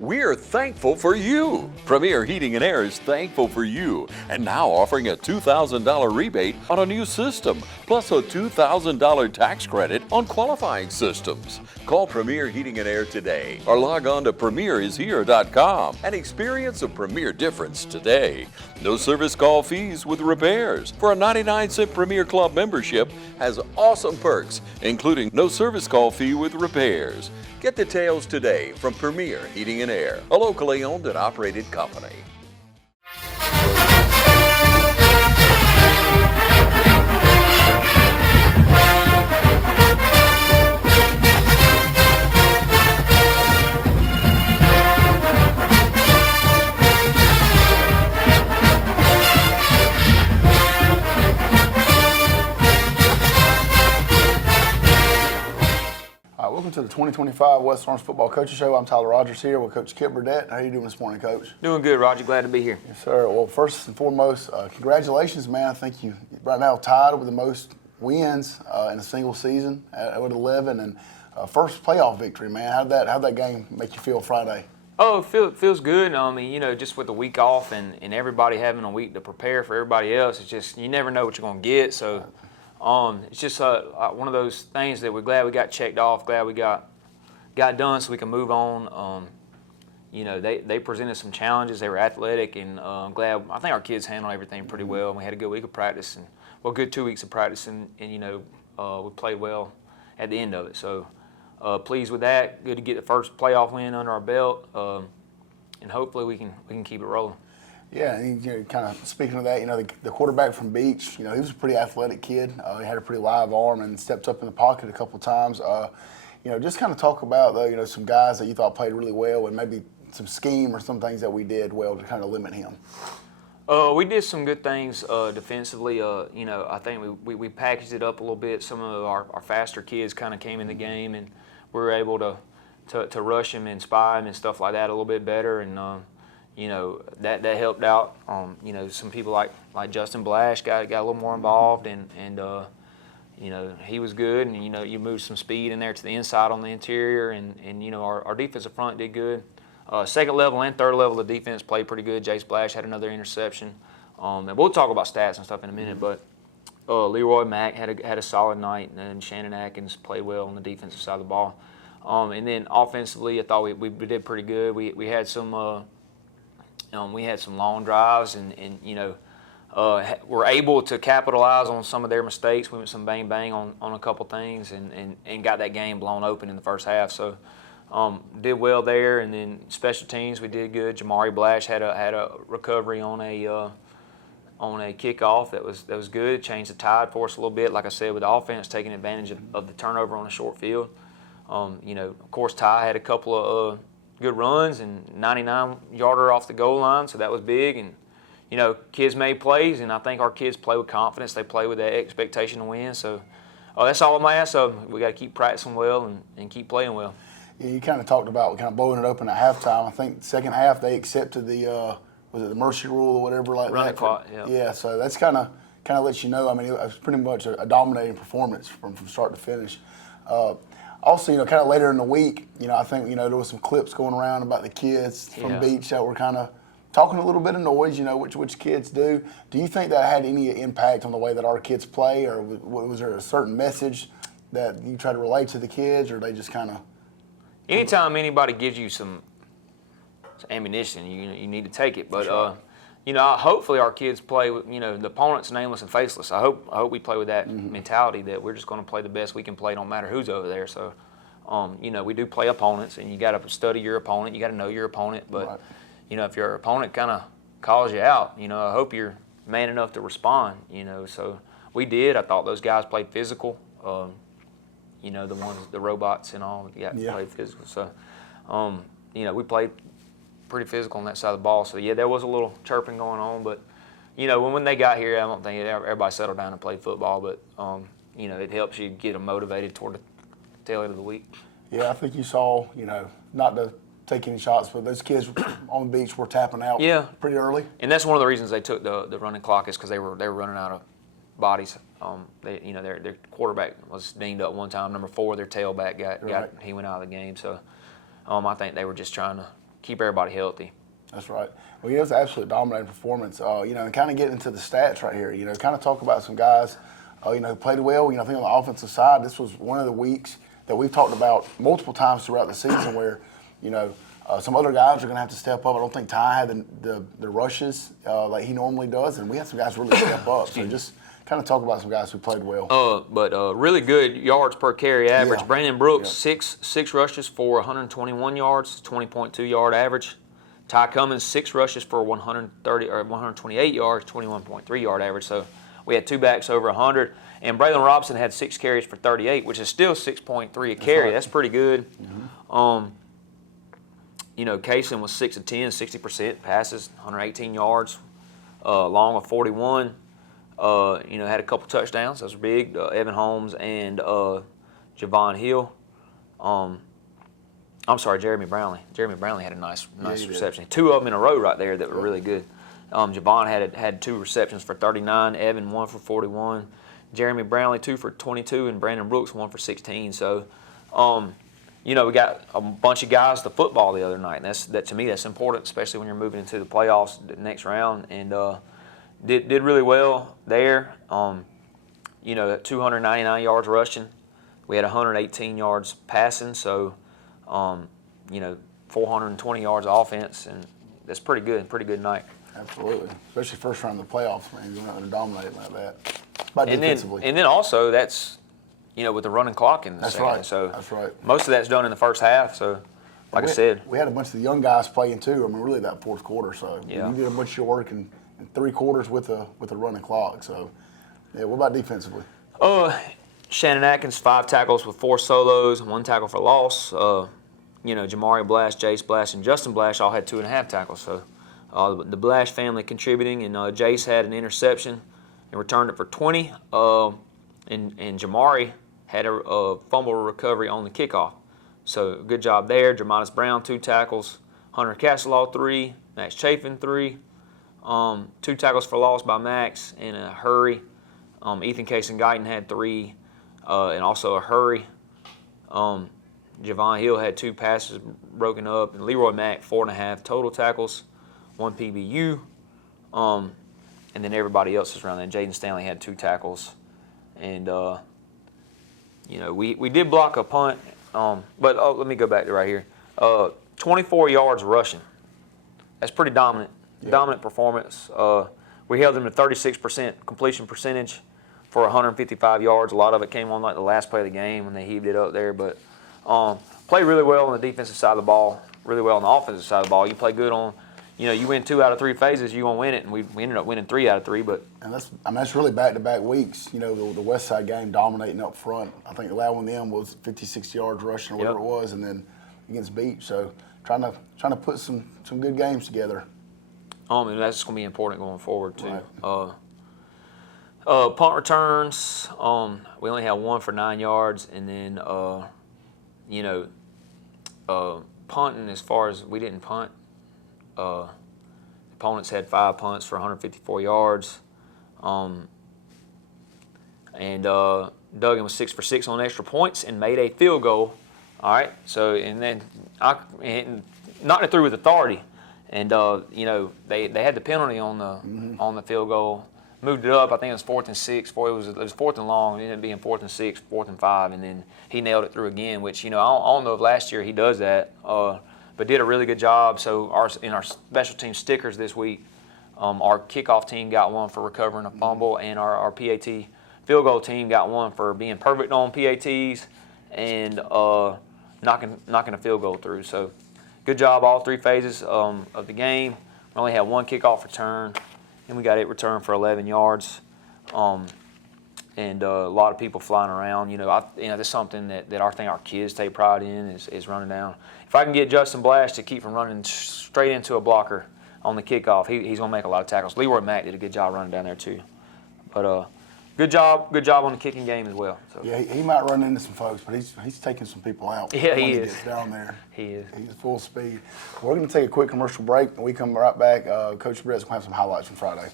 We're thankful for you. Premier Heating and Air is thankful for you and now offering a $2,000 rebate on a new system, plus a $2,000 tax credit on qualifying systems. Call Premier Heating and Air today or log on to premierishere.com and experience a Premier difference today. No service call fees with repairs. For a 99-cent Premier Club membership has awesome perks, including no service call fee with repairs. Get details today from Premier Heating and Air, a locally owned and operated company. Welcome to the 2025 West Orange Football Coaches Show. I'm Tyler Rogers here with Coach Kip Burdett. How are you doing this morning, Coach? Doing good, Roger. Glad to be here. Yes, sir. Well, first and foremost, congratulations, man. I think you right now tied with the most wins in a single season with 11, and first playoff victory, man. How'd that game make you feel Friday? Oh, it feels good. I mean, just with the week off and everybody having a week to prepare for everybody else, it's just you never know what you're going to get. So it's just one of those things that we're glad we got checked off, glad we got done so we can move on. They presented some challenges. They were athletic, and I think our kids handled everything pretty well. We had a good week of practice, good 2 weeks of practice, and we played well at the end of it. So pleased with that. Good to get the first playoff win under our belt, and hopefully we can keep it rolling. Yeah, and kind of speaking of that, the quarterback from Beach, he was a pretty athletic kid. He had a pretty live arm and stepped up in the pocket a couple of times. Just kind of talk about, some guys that you thought played really well and maybe some scheme or some things that we did well to kind of limit him. We did some good things defensively. I think we packaged it up a little bit. Some of our faster kids kind of came in the game, and we were able to rush him and spy him and stuff like that a little bit better. And that helped out. Some people like Justin Blash got a little more involved, and he was good. And you moved some speed in there to the inside on the interior, and our defensive front did good. Second level and third level of defense played pretty good. Jace Blash had another interception, and we'll talk about stats and stuff in a minute. But Leroy Mack had a solid night, and Shannon Atkins played well on the defensive side of the ball. And then offensively, I thought we did pretty good. We had some long drives, and were able to capitalize on some of their mistakes. We went some bang on a couple things, and got that game blown open in the first half. So did well there, and then special teams we did good. Jamari Blash had a recovery on a kickoff that was good. Changed the tide for us a little bit. Like I said, with the offense taking advantage of the turnover on a short field. Of course, Ty had a couple of good runs and 99-yarder off the goal line, so that was big. And kids made plays, and I think our kids play with confidence. They play with that expectation to win. So that's all I'm asking. So we got to keep practicing well and keep playing well. Yeah, you kind of talked about kind of blowing it open at halftime. I think second half they accepted the was it the mercy rule or whatever like Run that? It clock, yeah. Yeah, so that's kind of lets you know. I mean, it was pretty much a dominating performance from start to finish. Also, kind of later in the week, I think, there was some clips going around about the kids from Beach that were kind of talking a little bit of noise, which kids do. Do you think that had any impact on the way that our kids play, or was there a certain message that you try to relate to the kids, or they just kind of? Anytime anybody gives you some ammunition, you need to take it. But hopefully our kids play with the opponent's nameless and faceless. I hope we play with that mentality that we're just going to play the best we can play, no matter who's over there. So, we do play opponents, and you got to study your opponent. You got to know your opponent. But right. If your opponent kind of calls you out, I hope you're man enough to respond. So we did. I thought those guys played physical. The robots and all, played physical. So, we played pretty physical on that side of the ball. So, there was a little chirping going on. But, when they got here, I don't think everybody settled down and played football. But, it helps you get them motivated toward the tail end of the week. Yeah, I think you saw, not to take any shots, but those kids on the beach were tapping out pretty early. And that's one of the reasons they took the running clock is because they were running out of bodies. Their quarterback was dinged up one time. Number 4, their tailback he went out of the game. So I think they were just trying to keep everybody healthy. That's right. Well, it was an absolute dominating performance. And kind of getting into the stats right here. Kind of talk about some guys, who played well. I think on the offensive side, this was one of the weeks that we've talked about multiple times throughout the season where, some other guys are going to have to step up. I don't think Ty had the rushes like he normally does, and we had some guys really step up. So just kind of talk about some guys who played well. But really good yards per carry average. Yeah. Brandon Brooks, six rushes for 121 yards, 20.2 yard average. Ty Cummins, 6 rushes for 128 yards, 21.3 yard average. So we had 2 backs over 100. And Braylon Robson had 6 carries for 38, which is still 6.3 a carry. Right. That's pretty good. Mm-hmm. Kaysen was 6 of 10, 60% passes, 118 yards, long of 41. Had a couple touchdowns. Those were big. Evan Holmes and Javon Hill. Jeremy Brownlee. Jeremy Brownlee had a nice reception. 2 of them in a row right there that were really good. Javon had 2 receptions for 39. Evan 1 for 41. Jeremy Brownlee 2 for 22, and Brandon Brooks 1 for 16. So, we got a bunch of guys to football the other night, and that to me that's important, especially when you're moving into the playoffs the next round. And did really well there. 299 yards rushing. We had 118 yards passing. So. 420 yards of offense, and that's pretty good. Pretty good night. Absolutely, especially first round of the playoffs, man. You're not going to dominate like that. But defensively, and then also that's, with the running clock in the second. Right. So that's right. Most of that's done in the first half. So, like I said, we had a bunch of the young guys playing too. Really that fourth quarter. So yeah. You did a bunch of your work in 3 quarters with a running clock. So, yeah. What about defensively? Shannon Atkins 5 tackles with 4 solos, 1 tackle for loss. Jamari Blash, Jace Blash, and Justin Blash all had 2.5 tackles. So the Blash family contributing, and Jace had an interception and returned it for 20. And Jamari had a fumble recovery on the kickoff. So good job there. Jermanis Brown 2 tackles, Hunter Castelaw 3, Max Chafin 3, 2 tackles for loss by Max in a hurry. Ethan Case and Guyton had 3, and also a hurry. Javon Hill had 2 passes broken up, and Leroy Mack 4.5 total tackles, 1 PBU, and then everybody else is around there. Jaden Stanley had 2 tackles, and we did block a punt, but let me go back to right here. 24 yards rushing. That's pretty dominant. Yeah. Dominant performance. We held them to 36% completion percentage for 155 yards. A lot of it came on like the last play of the game when they heaved it up there, but. Play really well on the defensive side of the ball, really well on the offensive side of the ball. You play good on, you win 2 out of 3 phases, you're going to win it, and we ended up winning 3 out of 3. And that's really back-to-back weeks. The West Side game dominating up front. I think the last one of them was 56 yards rushing or whatever it was, and then against Beach. So trying to put some good games together. And that's going to be important going forward too. Right. Punt returns, we only had 1 for 9 yards, and then. Punting, as far as we didn't punt, opponents had 5 punts for 154 yards, and Duggan was 6 for 6 on extra points and made a field goal. All right, so and then knocked it through with authority, and they had the penalty on the field goal. Moved it up. I think it was 4th and 6. It was 4th and long. It ended up being 4th and 6, 4th and 5, and then he nailed it through again. Which I don't know if last year he does that, but did a really good job. So in our special team stickers this week, our kickoff team got 1 for recovering a fumble, and our PAT field goal team got 1 for being perfect on PATs and knocking a field goal through. So good job all 3 phases of the game. We only had 1 kickoff return. And we got it returned for 11 yards, and a lot of people flying around. That's something that our kids take pride in is running down. If I can get Justin Blash to keep from running straight into a blocker on the kickoff, he's gonna make a lot of tackles. Leroy Mack did a good job running down there too, but good job on the kicking game as well. So. Yeah, he might run into some folks, but he's taking some people out. Yeah, he is. When he gets down there. He is. He's full speed. We're going to take a quick commercial break, and we come right back. Coach Brett's going to have some highlights from Friday.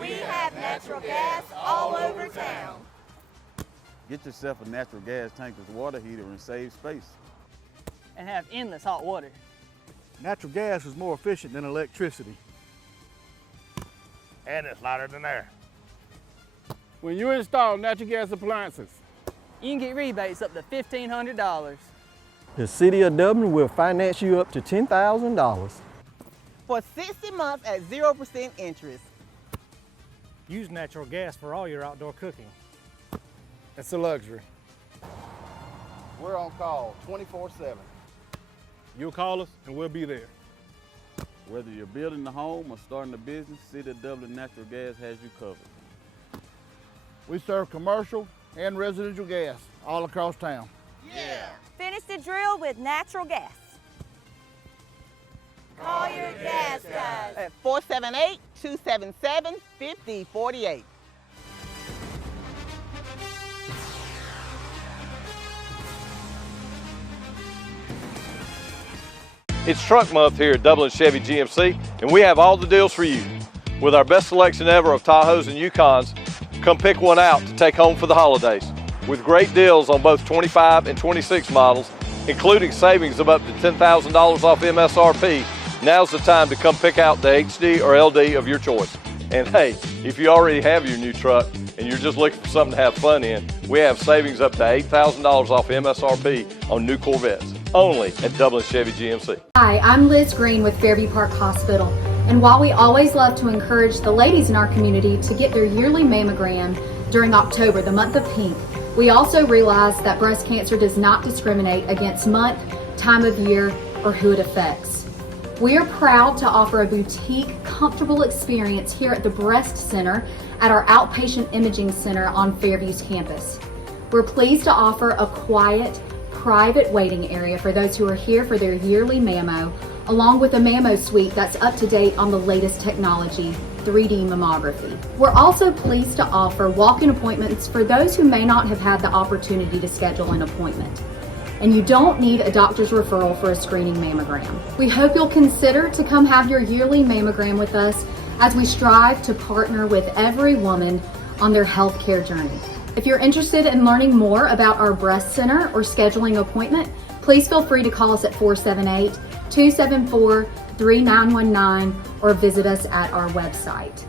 We have natural gas all over town. Get yourself a natural gas tankless water heater and save space. And have endless hot water. Natural gas is more efficient than electricity. And it's lighter than air. When you install natural gas appliances, You can get rebates up to $1,500. The City of Dublin will finance you up to $10,000. For 60 months at 0% interest. Use natural gas for all your outdoor cooking. it's a luxury. We're on call 24/7. You'll call us and we'll be there. Whether you're building a home or starting a business, City of Dublin Natural Gas has you covered. We serve commercial and residential gas all across town. Finish the drill with natural gas. Call your gas guys. At 478-277-5048. It's Truck Month here at Dublin Chevy GMC, and we have all the deals for you. With our best selection ever of Tahoes and Yukons, come pick one out to take home for the holidays. With great deals on both 25 and 26 models, including savings of up to $10,000 off MSRP, now's the time to come pick out the HD or LD of your choice. And hey, if you already have your new truck and you're just looking for something to have fun in, we have savings up to $8,000 off MSRP on new Corvettes, only at Dublin Chevy GMC. Hi, I'm Liz Green with Fairview Park Hospital. And while we always love to encourage the ladies in our community to get their yearly mammogram during October, the month of pink, we also realize that breast cancer does not discriminate against month, time of year, or who it affects. We are proud to offer a boutique, comfortable experience here at the Breast Center at our outpatient imaging center on Fairview's campus. We're pleased to offer a quiet, private waiting area for those who are here for their yearly mammo, along with a mammo suite that's up to date on the latest technology, 3D mammography. We're also pleased to offer walk-in appointments for those who may not have had the opportunity to schedule an appointment. And you don't need a doctor's referral for a screening mammogram. We hope you'll consider to come have your yearly mammogram with us as we strive to partner with every woman on their healthcare journey. If you're interested in learning more about our breast center or scheduling an appointment, please feel free to call us at 478-274-3919 or visit us at our website.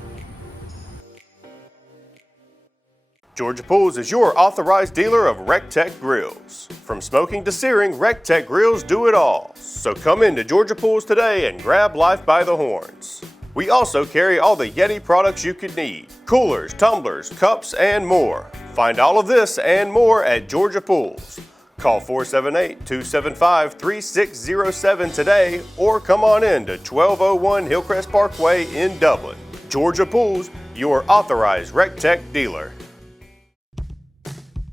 Georgia Pools is your authorized dealer of RecTech grills. From smoking to searing, RecTech grills do it all. So come into Georgia Pools today and grab life by the horns. We also carry all the Yeti products you could need: coolers, tumblers, cups, and more. Find all of this and more at Georgia Pools. Call 478-275-3607 today or come on in to 1201 Hillcrest Parkway in Dublin. Georgia Pools, your authorized RecTech dealer.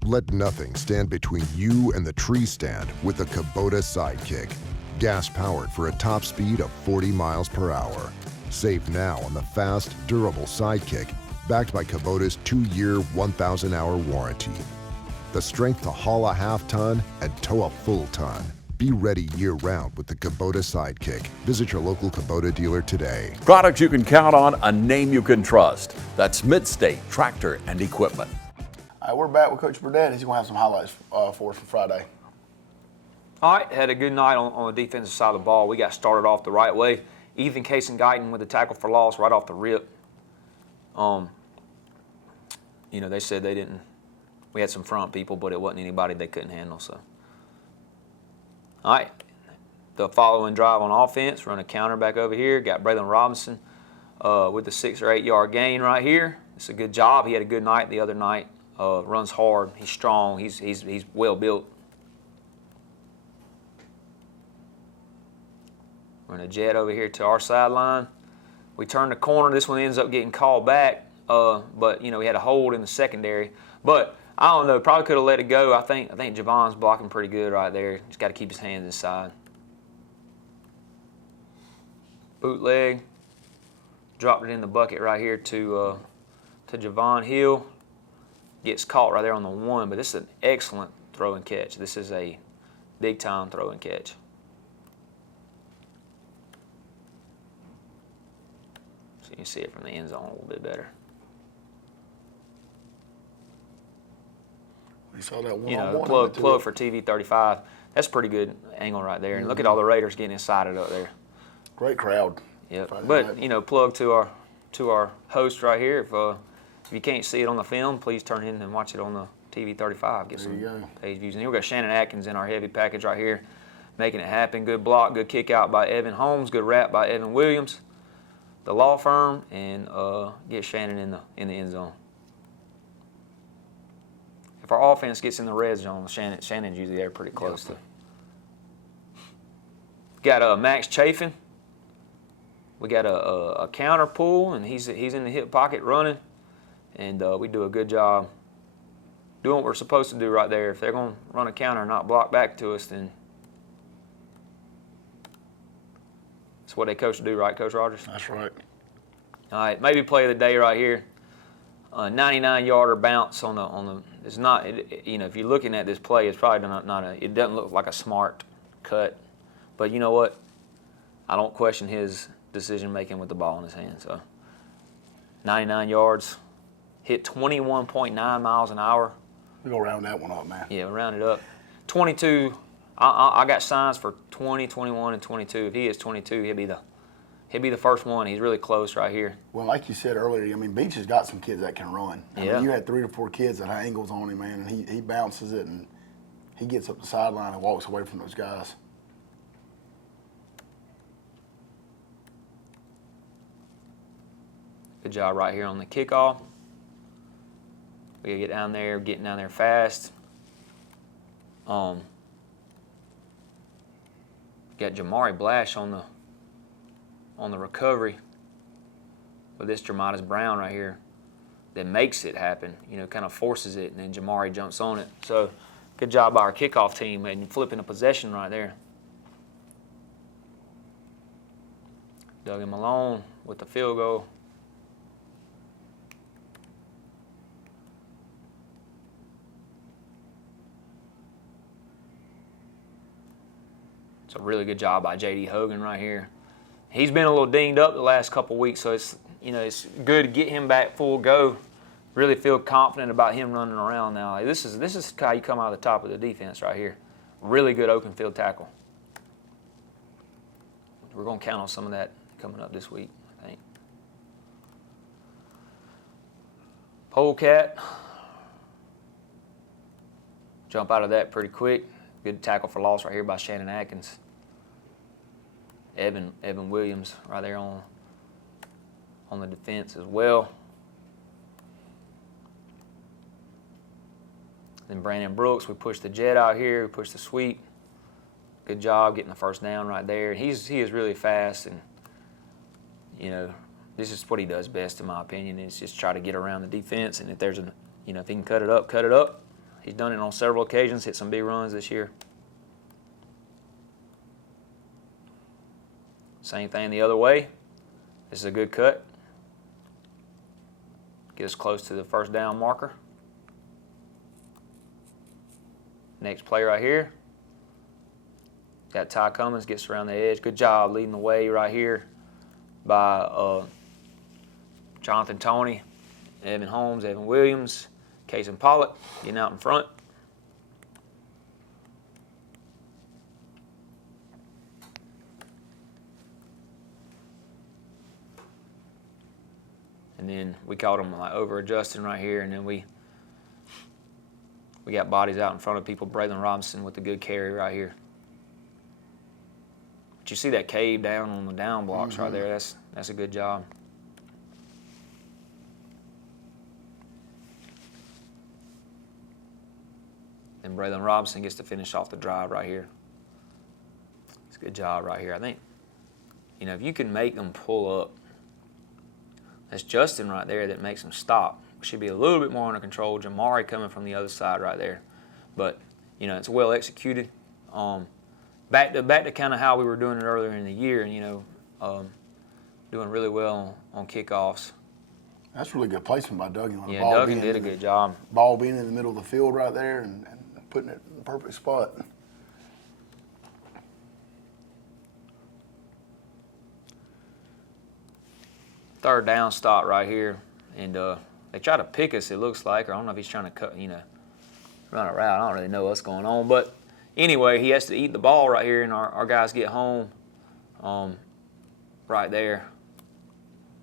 Let nothing stand between you and the tree stand with the Kubota Sidekick. Gas-powered for a top speed of 40 miles per hour. Save now on the fast, durable Sidekick, backed by Kubota's 2-year, 1,000-hour warranty. The strength to haul a half-ton and tow a full ton. Be ready year-round with the Kubota Sidekick. Visit your local Kubota dealer today. Products you can count on, a name you can trust. That's Midstate Tractor and Equipment. All right, we're back with Coach Burdett. He's going to have some highlights for us from Friday. All right, had a good night on the defensive side of the ball. We got started off the right way. Ethan Case-Guyton with the tackle for loss right off the rip. You know, they said they didn't. We had some front people, but it wasn't anybody they couldn't handle. So, all right, the following drive on offense, run a counter back over here. Got Braylon Robinson with the 6 or 8 yard gain right here. It's a good job. He had a good night the other night. Runs hard. He's strong. He's well built. Run a jet over here to our sideline. We turn the corner. This one ends up getting called back, but you know, he had a hold in the secondary. But I don't know. Probably could have let it go. I think Javon's blocking pretty good right there. Just got to keep his hands inside. Bootleg. Dropped it in the bucket right here to Javon Hill. Gets caught right there on the 1, but this is an excellent throw and catch. This is a big-time throw and catch. So you can see it from the end zone a little bit better. You saw that you know, one-on-one. plug for TV 35. That's a pretty good angle right there. And look at all the Raiders getting excited up there. Great crowd. Yep. Friday But night. you know, plug to our host right here. If you can't see it on the film, please turn in and watch it on the TV 35. Get some page views. And here we got Shannon Atkins in our heavy package right here, making it happen. Good block, good kick out by Evan Holmes, good wrap by Evan Williams, the law firm, and get Shannon in the end zone. If our offense gets in the red zone, Shannon's usually there pretty close to. Got Max Chafin. We got a counter pull, and he's in the hip pocket running, and we do a good job doing what we're supposed to do right there. If they're going to run a counter and not block back to us, then that's what they coach to do, right, Coach Rogers? That's right. All right, maybe play of the day right here. 99-yarder bounce on the. It's not. You know, if you're looking at this play, it's probably not a. It doesn't look like a smart cut, but you know what? I don't question his decision making with the ball in his hand. So 99 yards, hit 21.9 miles an hour. We go round that one up, man. Yeah, round it up. 22. I got signs for 20, 21, and 22. If he is 22, he'll be the first one. He's really close right here. Well, like you said earlier, I mean, Beach has got some kids that can run. I mean, you had 3 or 4 kids that had angles on him, man, and he bounces it, and he gets up the sideline and walks away from those guys. Good job right here on the kickoff. We gotta get down there, getting down there fast. Got Jamari Blash on the recovery with this Jermitas Brown right here that makes it happen, you know, kind of forces it, and then Jamari jumps on it. So good job by our kickoff team and flipping a possession right there. Duggan Malone with the field goal. It's a really good job by J.D. Hogan right here. He's been a little dinged up the last couple weeks, so it's good to get him back full go. Really feel confident about him running around now. Like, this is how you come out of the top of the defense right here. Really good open field tackle. We're going to count on some of that coming up this week, I think. Polecat. Jump out of that pretty quick. Good tackle for loss right here by Shannon Atkins. Evan Williams right there on the defense as well. Then Brandon Brooks, we pushed the jet out here, we pushed the sweep. Good job getting the first down right there. He is really fast, and you know, this is what he does best in my opinion, is just try to get around the defense, and if there's if he can cut it up, cut it up. He's done it on several occasions, hit some big runs this year. Same thing the other way. This is a good cut. Get us close to the first down marker. Next play right here. Got Ty Cummins, gets around the edge. Good job leading the way right here by Jonathan Toney, Evan Holmes, Evan Williams, Cason Pollock getting out in front. And then we caught them like over adjusting right here, and then we got bodies out in front of people. Braylon Robinson with the good carry right here. But you see that cave down on the down blocks right there. That's a good job. And Braylon Robinson gets to finish off the drive right here. It's a good job right here. I think, if you can make them pull up, that's Justin right there that makes them stop. Should be a little bit more under control. Jamari coming from the other side right there. But, it's well executed. Back to kind of how we were doing it earlier in the year, and, doing really well on kickoffs. That's really good placement by Duggan. Yeah, Duggan did a good job. Ball being in the middle of the field right there and putting it in the perfect spot. Third down stop right here, and they try to pick us, it looks like, or I don't know if he's trying to cut, run a route. I don't really know what's going on. But anyway, he has to eat the ball right here, and our guys get home right there.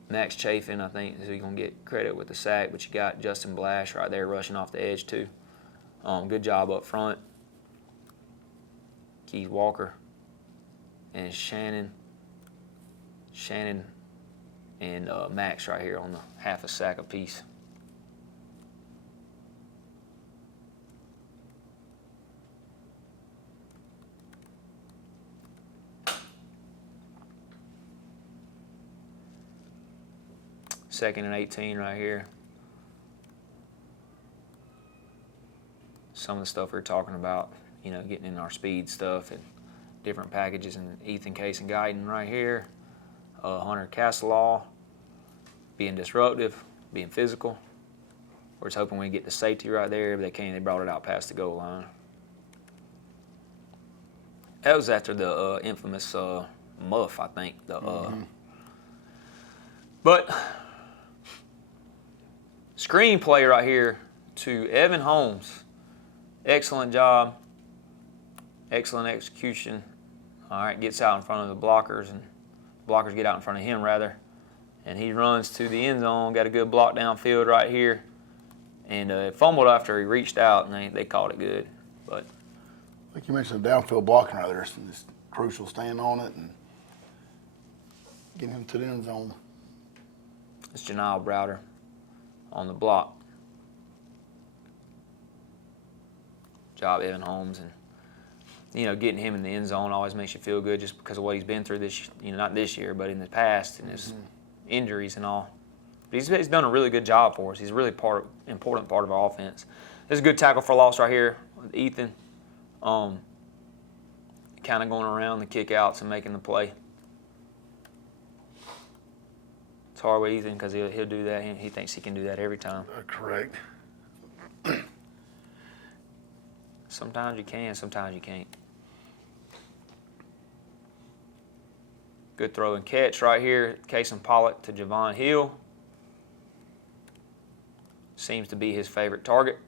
Max Chafin, I think, is who you're going to get credit with the sack, but you got Justin Blash right there rushing off the edge too. Good job up front. Keith Walker and Shannon and Max right here on the half a sack apiece. Second and 18 right here. Some of the stuff we were talking about, you know, getting in our speed stuff and different packages, and Ethan Case and Guyton right here. Hunter Castelaw being disruptive, being physical. We're just hoping we get the safety right there, but they brought it out past the goal line. That was after the infamous muff, I think. But screenplay right here to Evan Holmes. Excellent job. Excellent execution. All right, gets out in front of the blockers, and blockers get out in front of him, rather. And he runs to the end zone, got a good block downfield right here. And fumbled after he reached out, and they called it good. But like you mentioned, the downfield blocking right there, it's crucial, staying on it and getting him to the end zone. It's Janelle Browder on the block. Job, Evan Holmes, and you know, getting him in the end zone always makes you feel good, just because of what he's been through this, you know, not this year, but in the past, and his injuries and all. But he's done a really good job for us. He's a really important part of our offense. There's a good tackle for loss right here with Ethan. Kind of going around the kickouts and making the play. It's hard with Ethan because he'll do that. He thinks he can do that every time. Correct. Sometimes you can, sometimes you can't. Good throw and catch right here. Cason Pollock to Javon Hill. Seems to be his favorite target.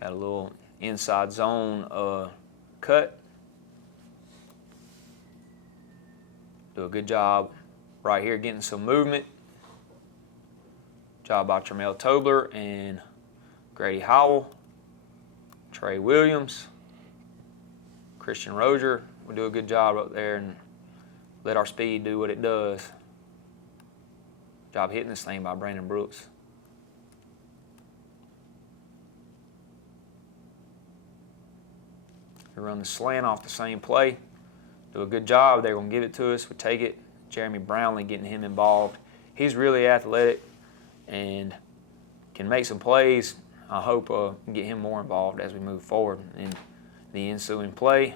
Got a little inside zone cut. Do a good job right here getting some movement. Job by Tremel Tobler and Grady Howell. Trey Williams. Christian Rozier. We do a good job up there and let our speed do what it does. Job hitting this thing by Brandon Brooks. We run the slant off the same play. Do a good job. They're going to give it to us. We take it. Jeremy Brownlee getting him involved. He's really athletic and can make some plays. I hope get him more involved as we move forward in the ensuing play.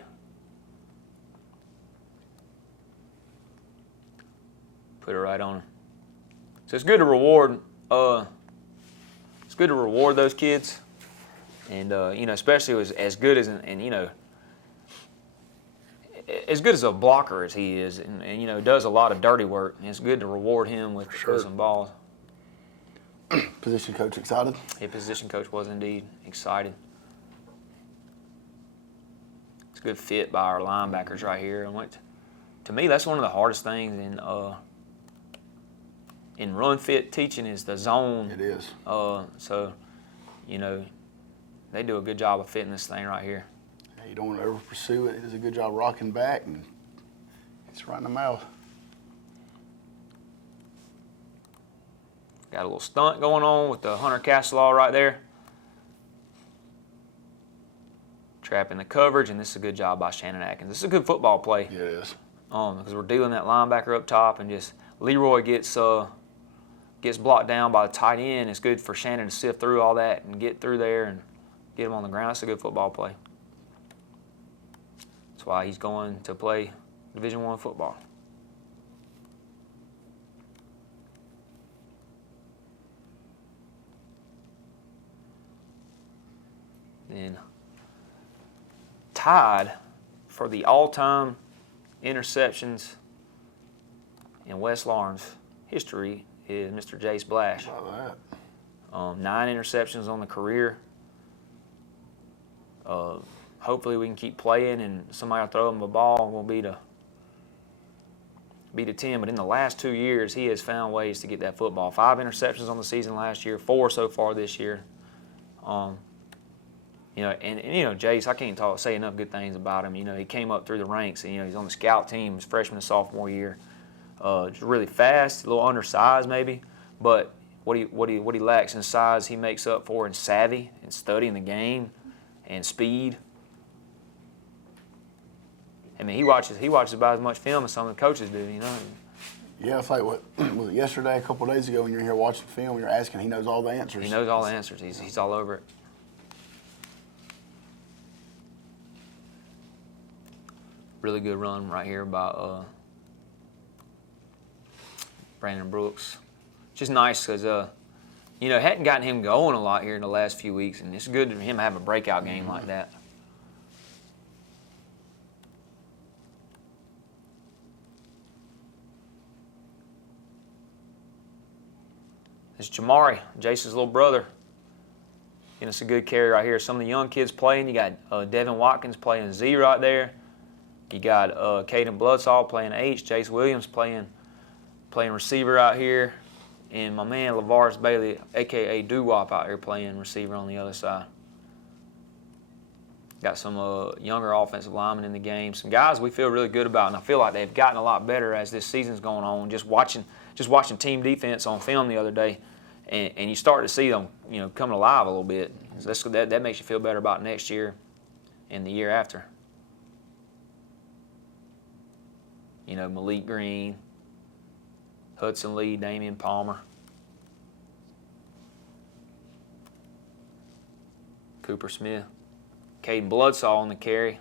Put it right on him. So it's good to reward. It's good to reward those kids, and you know, especially as good as and you know, as good as a blocker as he is, and you know, does a lot of dirty work. And it's good to reward him with some balls. Position coach excited? Yeah, position coach was indeed excited. It's a good fit by our linebackers right here. And to me, that's one of the hardest things in run fit teaching is the zone. It is. So, you know, they do a good job of fitting this thing right here. You don't want to ever pursue it. He does a good job rocking back, and it's right in the mouth. Got a little stunt going on with the Hunter Castelaw right there. Trapping the coverage, and this is a good job by Shannon Atkins. This is a good football play. Yeah, it is. Because we're dealing that linebacker up top, and just Leroy gets blocked down by the tight end. It's good for Shannon to sift through all that and get through there and get him on the ground. It's a good football play. That's why he's going to play Division I football. Then tied for the all-time interceptions in West Lawrence history is Mr. Jace Blash. 9 interceptions on the career. Hopefully we can keep playing and somebody will throw him a ball and we'll be to 10. But in the last 2 years, he has found ways to get that football. 5 interceptions on the season last year, 4 so far this year. You know, and you know, Jace, I can't say enough good things about him. You know, he came up through the ranks, and you know, he's on the scout team his freshman and sophomore year. Just really fast, a little undersized maybe, but what he lacks in size, he makes up for in savvy and studying the game and speed. I mean, he watches about as much film as some of the coaches do, you know. Yeah, it's like what was it yesterday, a couple of days ago, when you're here watching film, you're asking, he knows all the answers. He knows all the answers. He's all over it. Really good run right here by Brandon Brooks. Just nice because you know, hadn't gotten him going a lot here in the last few weeks, and it's good for him to have a breakout game like that. It's Jamari, Jason's little brother. Getting us a good carry right here. Some of the young kids playing. You got Devin Watkins playing Z right there. You got Caden Bloodsaw playing H. Jace Williams playing receiver out here. And my man LeVar's Bailey, a.k.a. Doo-Wop, out here playing receiver on the other side. Got some younger offensive linemen in the game. Some guys we feel really good about, and I feel like they've gotten a lot better as this season's going on. Just watching team defense on film the other day, and you start to see them, you know, coming alive a little bit. So that makes you feel better about next year and the year after. You know, Malik Green, Hudson Lee, Damian Palmer, Cooper Smith, Caden Bloodsaw on the carry,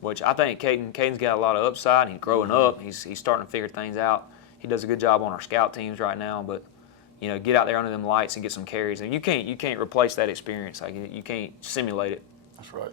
which I think Caden's got a lot of upside. He's growing up. He's starting to figure things out. He does a good job on our scout teams right now, but you know, get out there under them lights and get some carries. And you can't replace that experience. Like you can't simulate it. That's right.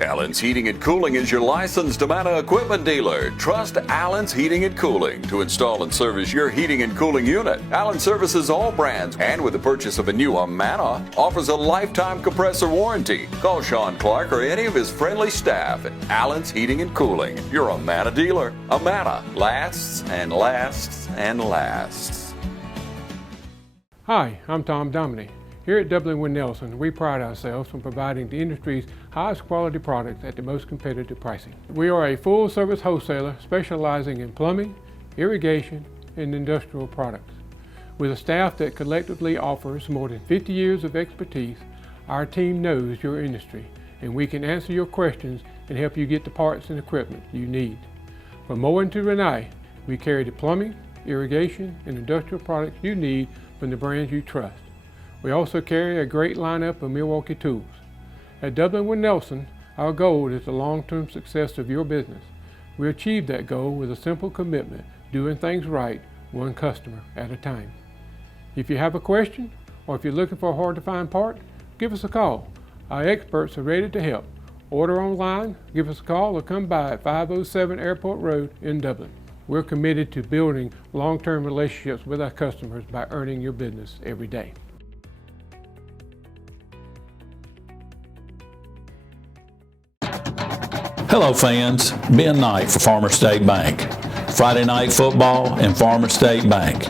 Allen's Heating and Cooling is your licensed Amana equipment dealer. Trust Allen's Heating and Cooling to install and service your heating and cooling unit. Allen services all brands, and with the purchase of a new Amana, offers a lifetime compressor warranty. Call Sean Clark or any of his friendly staff at Allen's Heating and Cooling, your Amana dealer. Amana lasts and lasts and lasts. Hi, I'm Tom Dominy. Here at Dublin & Nelson, we pride ourselves on providing the industry's highest quality products at the most competitive pricing. We are a full-service wholesaler specializing in plumbing, irrigation, and industrial products. With a staff that collectively offers more than 50 years of expertise, our team knows your industry, and we can answer your questions and help you get the parts and equipment you need. From Moen to Renee, we carry the plumbing, irrigation, and industrial products you need from the brands you trust. We also carry a great lineup of Milwaukee tools. At Dublin & Nelson, our goal is the long-term success of your business. We achieve that goal with a simple commitment, doing things right, one customer at a time. If you have a question, or if you're looking for a hard-to-find part, give us a call. Our experts are ready to help. Order online, give us a call, or come by at 507 Airport Road in Dublin. We're committed to building long-term relationships with our customers by earning your business every day. Hello fans, Ben Knight for Farmer State Bank. Friday night football and Farmer State Bank.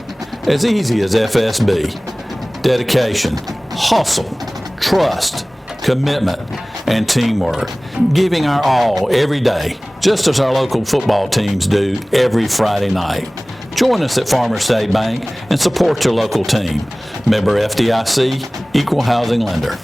As easy as FSB. Dedication, hustle, trust, commitment, and teamwork. Giving our all every day, just as our local football teams do every Friday night. Join us at Farmer State Bank and support your local team. Member FDIC, Equal Housing Lender.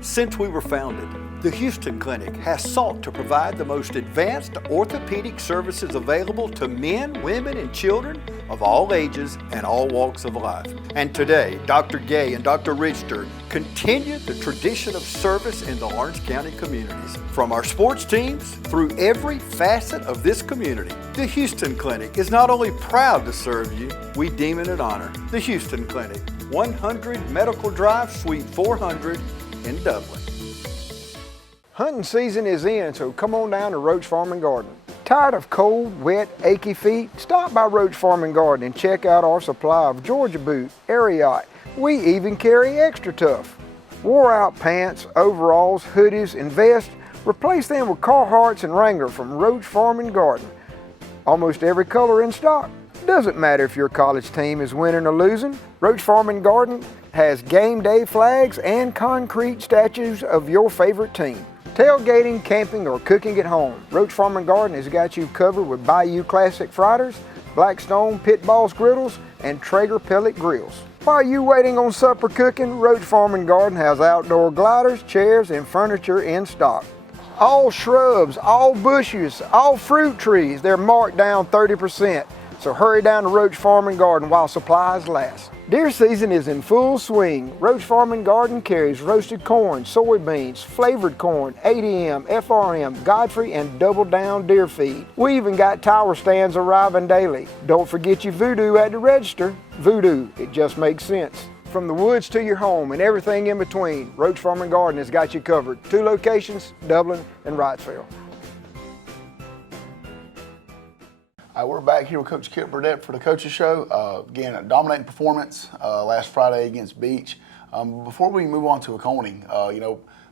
Since we were founded, the Houston Clinic has sought to provide the most advanced orthopedic services available to men, women, and children of all ages and all walks of life. And today, Dr. Gay and Dr. Richter continue the tradition of service in the Lawrence County communities. From our sports teams through every facet of this community, the Houston Clinic is not only proud to serve you, we deem it an honor. The Houston Clinic, 100 Medical Drive, Suite 400 in Dublin. Hunting season is in, so come on down to Roach Farm and Garden. Tired of cold, wet, achy feet? Stop by Roach Farm and Garden and check out our supply of Georgia Boot, Ariat. We even carry Extra Tough. Wore out pants, overalls, hoodies, and vests, replace them with Carhartts and Wrangler from Roach Farm and Garden. Almost every color in stock. Doesn't matter if your college team is winning or losing. Roach Farm and Garden has game day flags and concrete statues of your favorite team. Tailgating, camping, or cooking at home, Roach Farm and Garden has got you covered with Bayou Classic Fridays, Blackstone Pit Boss Griddles, and Traeger Pellet Grills. While you waiting on supper cooking, Roach Farm and Garden has outdoor gliders, chairs, and furniture in stock. All shrubs, all bushes, all fruit trees, they're marked down 30%. So hurry down to Roach Farm and Garden while supplies last. Deer season is in full swing. Roach Farm and Garden carries roasted corn, soybeans, flavored corn, ADM, FRM, Godfrey, and Double Down deer feed. We even got tower stands arriving daily. Don't forget your voodoo at the register. Voodoo, it just makes sense. From the woods to your home and everything in between, Roach Farm and Garden has got you covered. 2 locations, Dublin and Wrightsville. We're back here with Coach Kip Burdett for the Coaches Show. Again, a dominating performance last Friday against Beach. Before we move on to Oconee,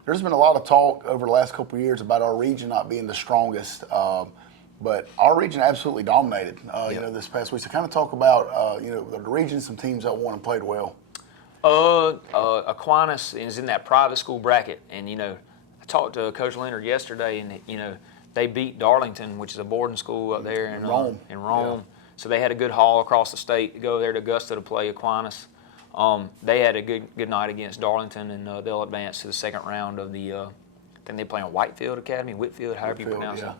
there's been a lot of talk over the last couple of years about our region not being the strongest, but our region absolutely dominated, this past week. So kind of talk about, the region, some teams that won and played well. Aquinas is in that private school bracket, and, I talked to Coach Leonard yesterday, and, they beat Darlington, which is a boarding school up there in Rome. Yeah. So they had a good haul across the state to go there to Augusta to play Aquinas. They had a good night against Darlington, and they'll advance to the second round of the, I think they play in Whitfield, however you pronounce it.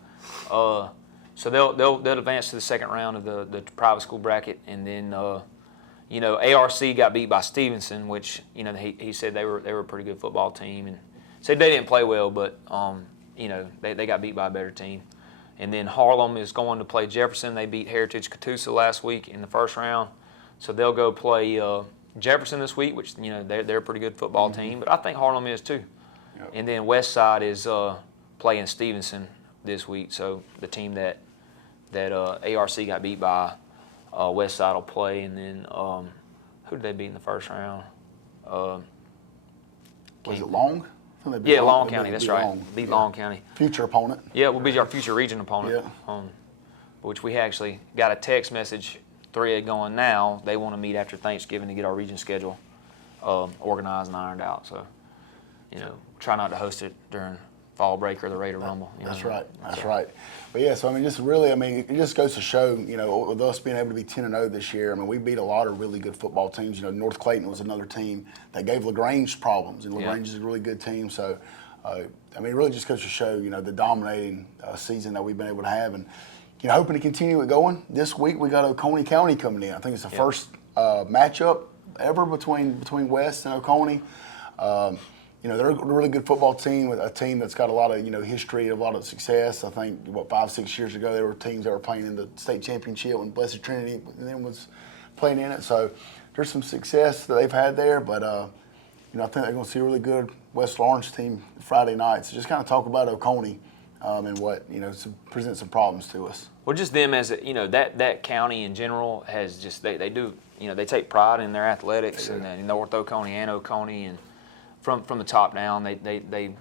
So they'll advance to the second round of the private school bracket, and then ARC got beat by Stevenson, which he said they were a pretty good football team, and said they didn't play well, but they got beat by a better team. And then Harlem is going to play Jefferson. They beat Heritage Catoosa last week in the first round. So they'll go play Jefferson this week, which, they're a pretty good football team. But I think Harlem is too. Yep. And then Westside is playing Stevenson this week. So the team that ARC got beat by, Westside will play. And then who did they beat in the first round? Was it Long? Yeah, Long County, that's right. Beat Long County. Future opponent. Yeah, we'll be our future region opponent. Yeah. Which we actually got a text message thread going now. They want to meet after Thanksgiving to get our region schedule organized and ironed out. So, try not to host it during fall break or the Raider Rumble. That's right. But yeah, so it just goes to show, with us being able to be 10-0 this year, we beat a lot of really good football teams. North Clayton was another team that gave LaGrange problems, and LaGrange is a really good team. So, it really just goes to show, the dominating season that we've been able to have, and hoping to continue it going. This week we got Oconee County coming in. I think it's the first matchup ever between West and Oconee. They're a really good football team, a team that's got a lot of, history, a lot of success. I think, 5-6 years ago, there were teams that were playing in the state championship when Blessed Trinity then was playing in it. So there's some success that they've had there, but, I think they're going to see a really good West Lawrence team Friday night. So just kind of talk about Oconee and what, present some problems to us. Well, just them as, that county in general has just, they do, they take pride in their athletics, and then North Oconee and Oconee, and from the top down, they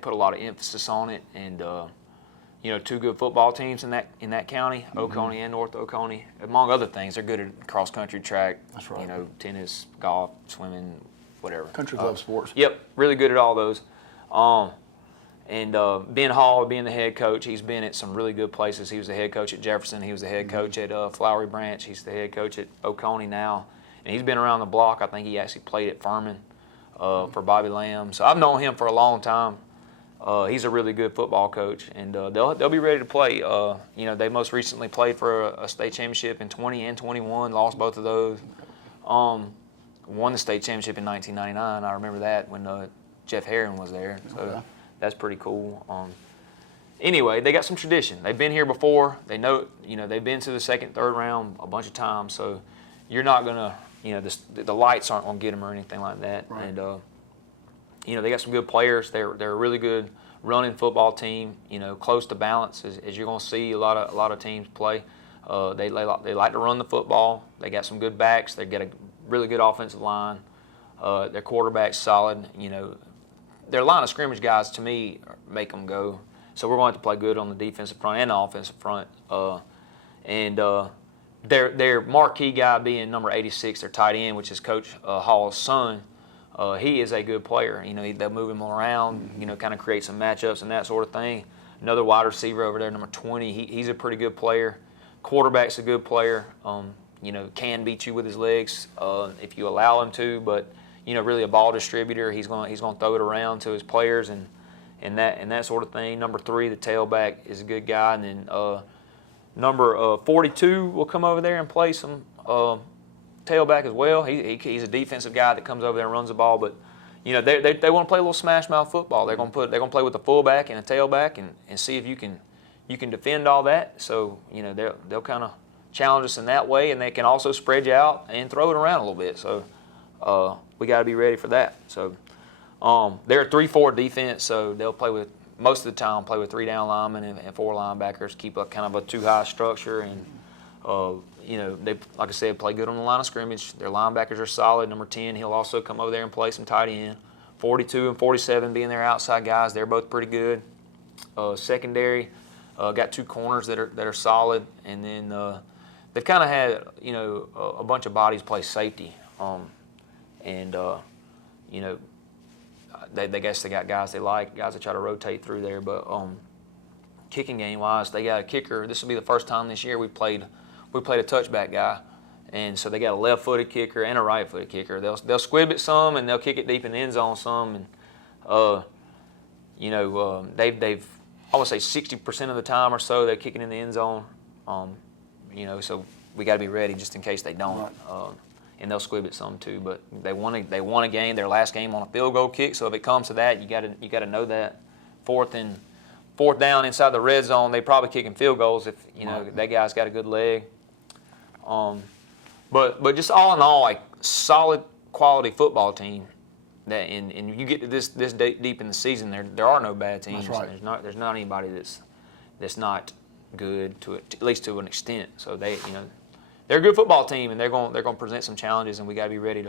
put a lot of emphasis on it, and 2 good football teams in that county, Oconee and North Oconee. Among other things, they're good at cross country track. That's right. Tennis, golf, swimming, whatever. Country club sports. Yep, really good at all those. And Ben Hall, being the head coach, he's been at some really good places. He was the head coach at Jefferson. He was the head coach at Flowery Branch. He's the head coach at Oconee now, and he's been around the block. I think he actually played at Furman. For Bobby Lamb. So I've known him for a long time. He's a really good football coach, and they'll be ready to play. They most recently played for a state championship in 20 and 21, lost both of those. Won the state championship in 1999. I remember that when Jeff Herron was there. So that's pretty cool. Anyway, they got some tradition. They've been here before. They know, they've been to the second, third round a bunch of times. So you're not gonna. The lights aren't going to get them or anything like that. Right. And, they got some good players. They're a really good running football team, you know, close to balance, as you're going to see a lot of teams play. They like to run the football. They got some good backs. They got a really good offensive line. Their quarterback's solid. You know, their line of scrimmage guys, to me, make them go. So we're going to have to play good on the defensive front and the offensive front. Their marquee guy being number 86, their tight end, which is Coach Hall's son. He is a good player. You know, they'll move him around, you know, kind of create some matchups and that sort of thing. Another wide receiver over there, number 20, he's a pretty good player. Quarterback's a good player. You know, can beat you with his legs if you allow him to, but you know, really a ball distributor. He's going to throw it around to his players and that sort of thing. Number 3, the tailback, is a good guy, and then number 42 will come over there and play some tailback as well. He's a defensive guy that comes over there and runs the ball, but you know, they want to play a little smash mouth football. They're going to play with a fullback and a tailback and see if you can defend all that. So you know, they'll kind of challenge us in that way, and they can also spread you out and throw it around a little bit. So we got to be ready for that. So they're a 3-4 defense, so they'll play with, most of the time, play with 3 down linemen and 4 linebackers, keep a kind of a 2-high structure, and you know, they, like I said, play good on the line of scrimmage. Their linebackers are solid. Number 10, he'll also come over there and play some tight end. 42 and 47 being their outside guys, they're both pretty good. Secondary, got 2 corners that are solid, and then they've kind of had, you know, a bunch of bodies play safety, you know, they guess they got guys they like, guys that try to rotate through there. But kicking game wise, they got a kicker. This will be the first time this year we played a touchback guy, and so they got a left-footed kicker and a right-footed kicker. They'll squib it some and they'll kick it deep in the end zone some, and you know, they've I would say 60% of the time or so they're kicking in the end zone. You know, so we got to be ready just in case they don't. And they'll squib it some too. But they won a game, their last game, on a field goal kick. So if it comes to that, you got to know that. Fourth down inside the red zone, they probably kicking field goals if you know that guy's got a good leg. But just all in all, like solid quality football team. That and you get to this deep in the season, there are no bad teams. That's right. There's not anybody that's not good to at least to an extent. So they're a good football team, and they're going to present some challenges, and we got to be ready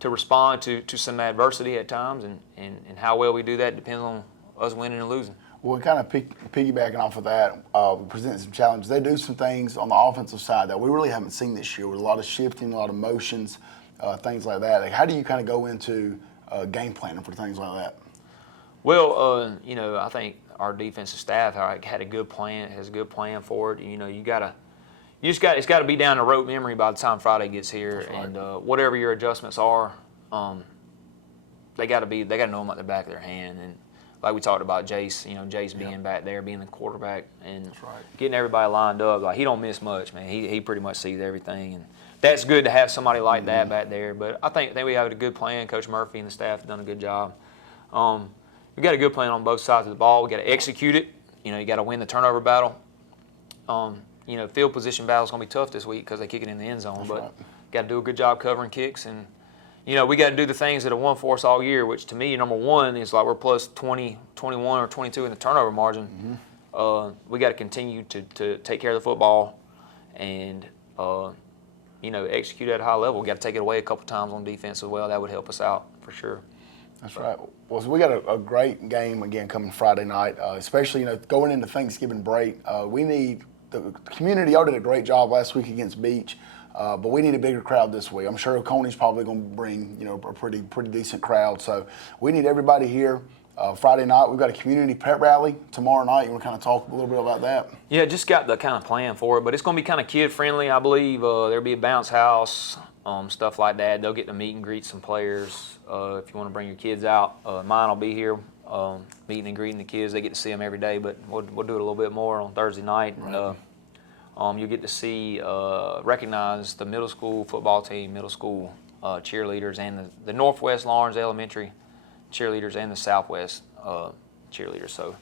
to respond to some adversity at times, and how well we do that depends on us winning and losing. Well, kind of piggybacking off of that, we present some challenges. They do some things on the offensive side that we really haven't seen this year, with a lot of shifting, a lot of motions, things like that. Like, how do you kind of go into game planning for things like that? Well, you know, I think our defensive staff had a good plan, has a good plan for it. You know, it's got to be down to rote memory by the time Friday gets here, right. And whatever your adjustments are, they got to know them like the back of their hand. And like we talked about Jace, you know, Jace being back there, being the quarterback, and getting everybody lined up. Like, he don't miss much, man. He pretty much sees everything, and that's good to have somebody like that back there. But I think we have a good plan. Coach Murphy and the staff have done a good job. We got a good plan on both sides of the ball. We got to execute it. You know, you got to win the turnover battle. You know, field position battle is going to be tough this week because they kick it in the end zone. But got to do a good job covering kicks, and you know, we got to do the things that have won for us all year, which to me, number one is like we're plus 20, 21, or 22 in the turnover margin. We got to continue to take care of the football and you know, execute at a high level. We got to take it away a couple times on defense as well. That would help us out for sure. That's right. Well, so we got a great game again coming Friday night, especially, you know, going into Thanksgiving break. We need the community. Y'all did a great job last week against Beach, but we need a bigger crowd this week. I'm sure Coney's probably going to bring, you know, a pretty decent crowd. So we need everybody here. Friday night, we've got a community pep rally tomorrow night. You want to kind of talk a little bit about that? Yeah, just got the kind of plan for it, but it's going to be kind of kid-friendly, I believe. There'll be a bounce house, stuff like that. They'll get to meet and greet some players if you want to bring your kids out. Mine will be here meeting and greeting the kids. They get to see them every day, but we'll do it a little bit more on Thursday night. Right. You'll get to see, recognize the middle school football team, middle school cheerleaders, and the Northwest Lawrence Elementary cheerleaders and the Southwest cheerleaders. So,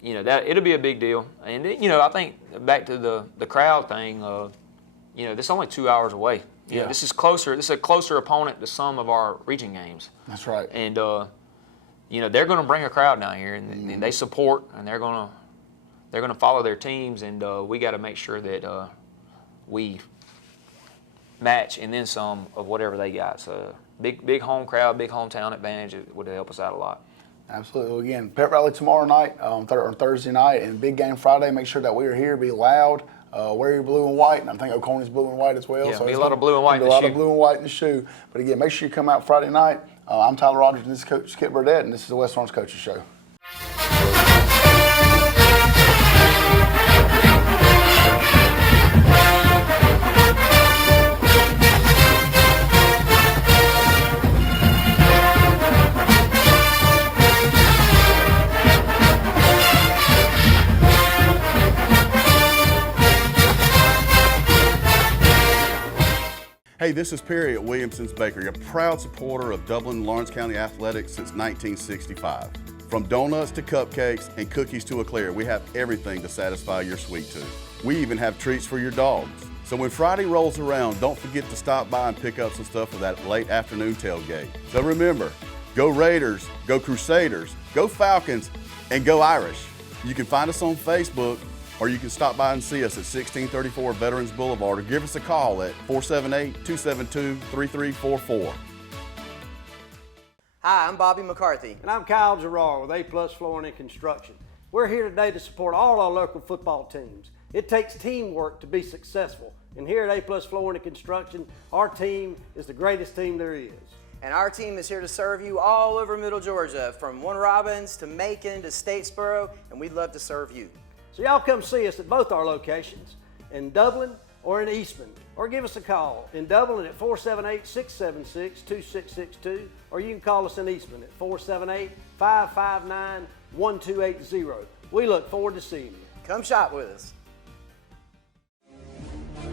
you know, that it'll be a big deal. And you know, I think back to the crowd thing. You know, this is only 2 hours away. Yeah. This is closer. This is a closer opponent to some of our region games. That's right. And you know, they're going to bring a crowd down here, and they support, and they're going to follow their teams, and we got to make sure that we match and then some of whatever they got. So big home crowd, big hometown advantage would help us out a lot. Absolutely. Well, again, pep rally tomorrow night, on Thursday night, and big game Friday. Make sure that we are here, be loud, wear your blue and white, and I think Oconee's blue and white as well. Yeah, so be a lot of blue and white in the shoe. A lot of blue and white in the shoe. But again, make sure you come out Friday night. I'm Tyler Rogers, and this is Coach Skip Burdett, and this is the West Orange Coaches Show. Hey, this is Perry at Williamson's Bakery, a proud supporter of Dublin and Lawrence County athletics since 1965. From donuts to cupcakes and cookies to eclair, we have everything to satisfy your sweet tooth. We even have treats for your dogs. So when Friday rolls around, don't forget to stop by and pick up some stuff for that late afternoon tailgate. So remember, go Raiders, go Crusaders, go Falcons, and go Irish. You can find us on Facebook, or you can stop by and see us at 1634 Veterans Boulevard, or give us a call at 478-272-3344. Hi, I'm Bobby McCarthy. And I'm Kyle Gerard with A+ Flooring and Construction. We're here today to support all our local football teams. It takes teamwork to be successful. And here at A+ Flooring and Construction, our team is the greatest team there is. And our team is here to serve you all over Middle Georgia, from Warner Robins to Macon to Statesboro, and we'd love to serve you. So y'all come see us at both our locations, in Dublin or in Eastman, or give us a call. In Dublin at 478-676-2662, or you can call us in Eastman at 478-559-1280. We look forward to seeing you. Come shop with us.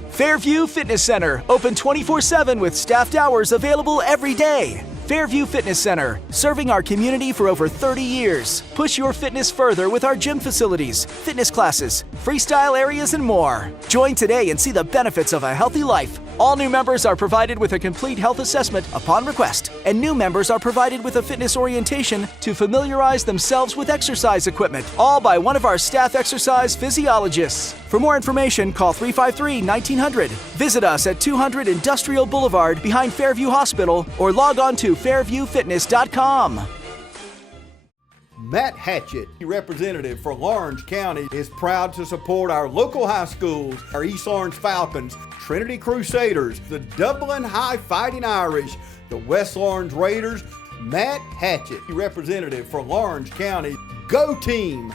Fairview Fitness Center, open 24/7 with staffed hours available every day. Fairview Fitness Center, serving our community for over 30 years. Push your fitness further with our gym facilities, fitness classes, freestyle areas, and more. Join today and see the benefits of a healthy life. All new members are provided with a complete health assessment upon request, and new members are provided with a fitness orientation to familiarize themselves with exercise equipment, all by one of our staff exercise physiologists. For more information, call 353-1900. Visit us at 200 Industrial Boulevard behind Fairview Hospital, or log on to fairviewfitness.com. Matt Hatchett, representative for Lawrence County, is proud to support our local high schools, our East Orange Falcons, Trinity Crusaders, the Dublin High Fighting Irish, the West Orange Raiders. Matt Hatchett, representative for Lawrence County. Go team!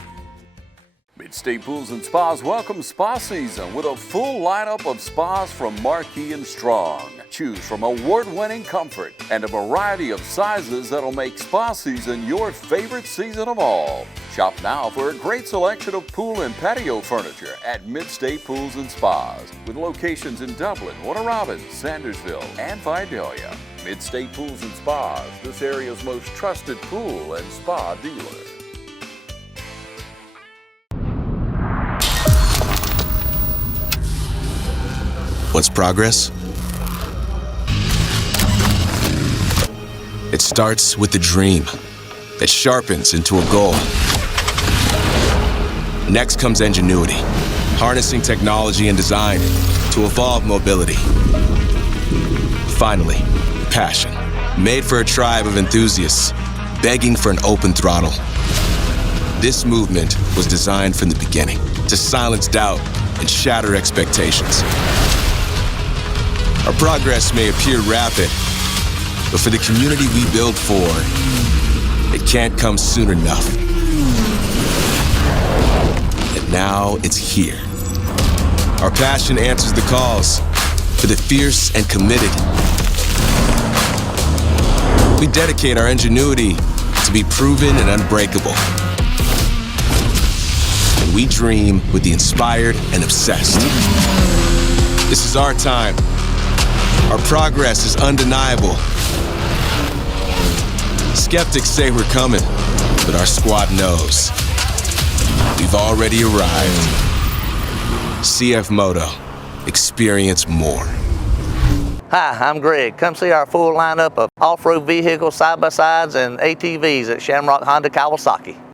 Mid-State Pools and Spas welcomes spa season with a full lineup of spas from Marquee and Strong. Choose from award-winning comfort and a variety of sizes that'll make spa season your favorite season of all. Shop now for a great selection of pool and patio furniture at Mid-State Pools and Spas, with locations in Dublin, Warner Robins, Sandersville, and Vidalia. Mid-State Pools and Spas, this area's most trusted pool and spa dealer. What's progress? It starts with a dream that sharpens into a goal. Next comes ingenuity, harnessing technology and design to evolve mobility. Finally, passion, made for a tribe of enthusiasts, begging for an open throttle. This movement was designed from the beginning to silence doubt and shatter expectations. Our progress may appear rapid, but for the community we build for, it can't come soon enough. And now it's here. Our passion answers the calls for the fierce and committed. We dedicate our ingenuity to be proven and unbreakable. And we dream with the inspired and obsessed. This is our time. Our progress is undeniable. Skeptics say we're coming, but our squad knows. We've already arrived. CF Moto. Experience more. Hi, I'm Greg. Come see our full lineup of off-road vehicles, side-by-sides, and ATVs at Shamrock Honda Kawasaki.